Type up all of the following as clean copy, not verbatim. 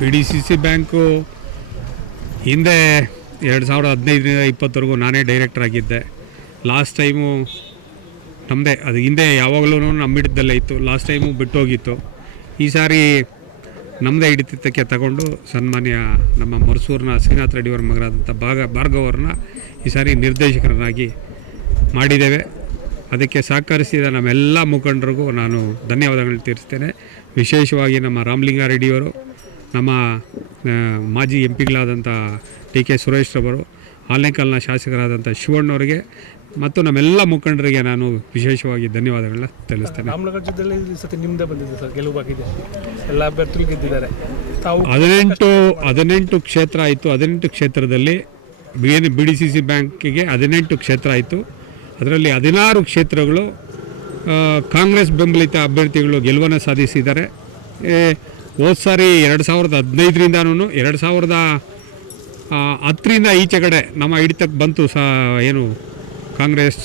PDCC bank ಹಿಂದೆ 2015ರಿಂದ 20ವರೆಗೂ ನಾನೇ director ಆಗಿದ್ದೆ. ಲಾಸ್ಟ್ ಟೈಮು ನಮ್ಮದೇ, ಅದು ಹಿಂದೆ ಯಾವಾಗಲೂ ನಮ್ಮ ಹಿಡಿತದಲ್ಲೇ ಇತ್ತು. ಲಾಸ್ಟ್ ಟೈಮು ಬಿಟ್ಟೋಗಿತ್ತು. ಈ ಸಾರಿ ನಮ್ಮದೇ ಹಿಡಿತಕ್ಕೆ ತಗೊಂಡು ಸನ್ಮಾನ್ಯ ನಮ್ಮ ಮರಸೂರಿನ ಶ್ರೀನಾಥ್ ರೆಡ್ಡಿಯವರ ಮಗನಾದಂಥ ಭಾರ್ಗವ್ ಅವ್ರನ್ನ ಈ ಸಾರಿ ನಿರ್ದೇಶಕರನ್ನಾಗಿ ಮಾಡಿದ್ದೇವೆ. ಅದಕ್ಕೆ ಸಹಕರಿಸಿದ ನಮ್ಮೆಲ್ಲ ಮುಖಂಡರಿಗೂ ನಾನು ಧನ್ಯವಾದಗಳು ತೀರಿಸ್ತೇನೆ. ವಿಶೇಷವಾಗಿ ನಮ್ಮ ರಾಮಲಿಂಗಾರೆಡ್ಡಿಯವರು, ನಮ್ಮ ಮಾಜಿ ಎಂಪಿಗಳಾದಂಥ ಟಿ.ಕೆ. ಸುರೇಶ್ ರವರು, ಆನೇಕಲ್ನ ಶಾಸಕರಾದಂಥ ಶಿವಣ್ಣವರಿಗೆ ಮತ್ತು ನಮ್ಮೆಲ್ಲ ಮುಖಂಡರಿಗೆ ನಾನು ವಿಶೇಷವಾಗಿ ಧನ್ಯವಾದಗಳನ್ನ ತಿಳಿಸ್ತೇನೆ. ರಾಮನಗರದಲ್ಲಿ ಸತಿ ನಿಮ್ಮದೇ ಬಂದಿದೆ ಸರ್, ಗೆಲುವಾಗಿದೆ, ಎಲ್ಲ ಅಭ್ಯರ್ಥಿಗಳು ಗೆದ್ದಿದ್ದಾರೆ. ತಾವು 18 ಕ್ಷೇತ್ರ ಆಯಿತು. 18 ಕ್ಷೇತ್ರದಲ್ಲಿ ಏನು BDCC ಬ್ಯಾಂಕಿಗೆ 18 ಕ್ಷೇತ್ರ ಆಯಿತು. ಅದರಲ್ಲಿ 16 ಕ್ಷೇತ್ರಗಳು ಕಾಂಗ್ರೆಸ್ ಬೆಂಬಲಿತ ಅಭ್ಯರ್ಥಿಗಳು ಗೆಲುವನ್ನು ಸಾಧಿಸಿದ್ದಾರೆ. ಹೋದ ಸಾರಿ 2015ರಿಂದನೂ 2010ರಿಂದ ಈಚೆ ಕಡೆ ನಮ್ಮ ಹಿಡಿತಕ್ಕೆ ಬಂತು ಏನು ಕಾಂಗ್ರೆಸ್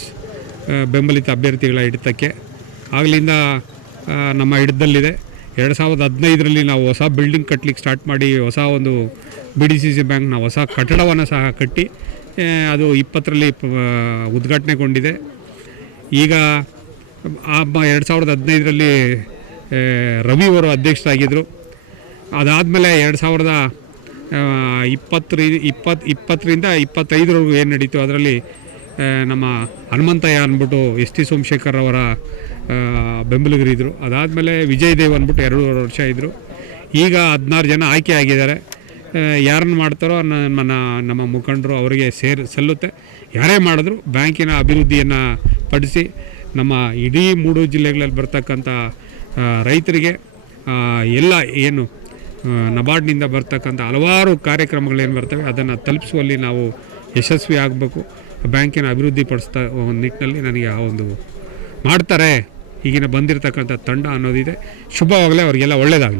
ಬೆಂಬಲಿತ ಅಭ್ಯರ್ಥಿಗಳ ಹಿಡಿತಕ್ಕೆ. ಆಗಲಿಂದ ನಮ್ಮ ಹಿಡಿತದಲ್ಲಿದೆ. 2015ರಲ್ಲಿ ನಾವು ಹೊಸ ಬಿಲ್ಡಿಂಗ್ ಕಟ್ಟಲಿಕ್ಕೆ ಸ್ಟಾರ್ಟ್ ಮಾಡಿ ಹೊಸ ಒಂದು BDCC ಬ್ಯಾಂಕ್ನ ಹೊಸ ಕಟ್ಟಡವನ್ನು ಸಹ ಕಟ್ಟಿ ಅದು 20ರಲ್ಲಿ ಉದ್ಘಾಟನೆಗೊಂಡಿದೆ. ಈಗ 2015ರಲ್ಲಿ ರವಿಯವರು ಅಧ್ಯಕ್ಷರಾಗಿದ್ದರು. ಅದಾದಮೇಲೆ 2020ರಿಂದ 25ವರೆಗೂ ಏನು ನಡೀತು ಅದರಲ್ಲಿ ನಮ್ಮ ಹನುಮಂತಯ್ಯ ಅಂದ್ಬಿಟ್ಟು ST ಸೋಮಶೇಖರ್ ಅವರ ಬೆಂಬಲಿಗರಿದ್ದರು. ಅದಾದಮೇಲೆ ವಿಜಯ್ ದೇವ್ ಅಂದ್ಬಿಟ್ಟು 2 ವರ್ಷ ಇದ್ದರು. ಈಗ 16 ಜನ ಆಯ್ಕೆ ಆಗಿದ್ದಾರೆ. ಯಾರನ್ನು ಮಾಡ್ತಾರೋ ನಮ್ಮ ಮುಖಂಡರು ಅವರಿಗೆ ಸಲ್ಲುತ್ತೆ. ಯಾರೇ ಮಾಡಿದ್ರು ಬ್ಯಾಂಕಿನ ಅಭಿವೃದ್ಧಿಯನ್ನು ಪಡಿಸಿ ನಮ್ಮ ಇಡೀ 3 ಜಿಲ್ಲೆಗಳಲ್ಲಿ ಬರ್ತಕ್ಕಂಥ ರೈತರಿಗೆ ಎಲ್ಲ ಏನು ನಬಾರ್ಡ್ನಿಂದ ಬರ್ತಕ್ಕಂಥ ಹಲವಾರು ಕಾರ್ಯಕ್ರಮಗಳೇನು ಬರ್ತವೆ ಅದನ್ನು ತಲುಪಿಸುವಲ್ಲಿ ನಾವು ಯಶಸ್ವಿ ಆಗಬೇಕು. ಬ್ಯಾಂಕಿನ ಅಭಿವೃದ್ಧಿ ಪಡಿಸ್ತಾ ನಿಟ್ಟಿನಲ್ಲಿ ನನಗೆ ಆ ಒಂದು ಮಾಡ್ತಾರೆ ಈಗಿನ ಬಂದಿರತಕ್ಕಂಥ ತಂಡ ಅನ್ನೋದಿದೆ. ಶುಭವಾಗಲೇ ಅವರಿಗೆಲ್ಲ ಒಳ್ಳೆಯದಾಗಲಿ.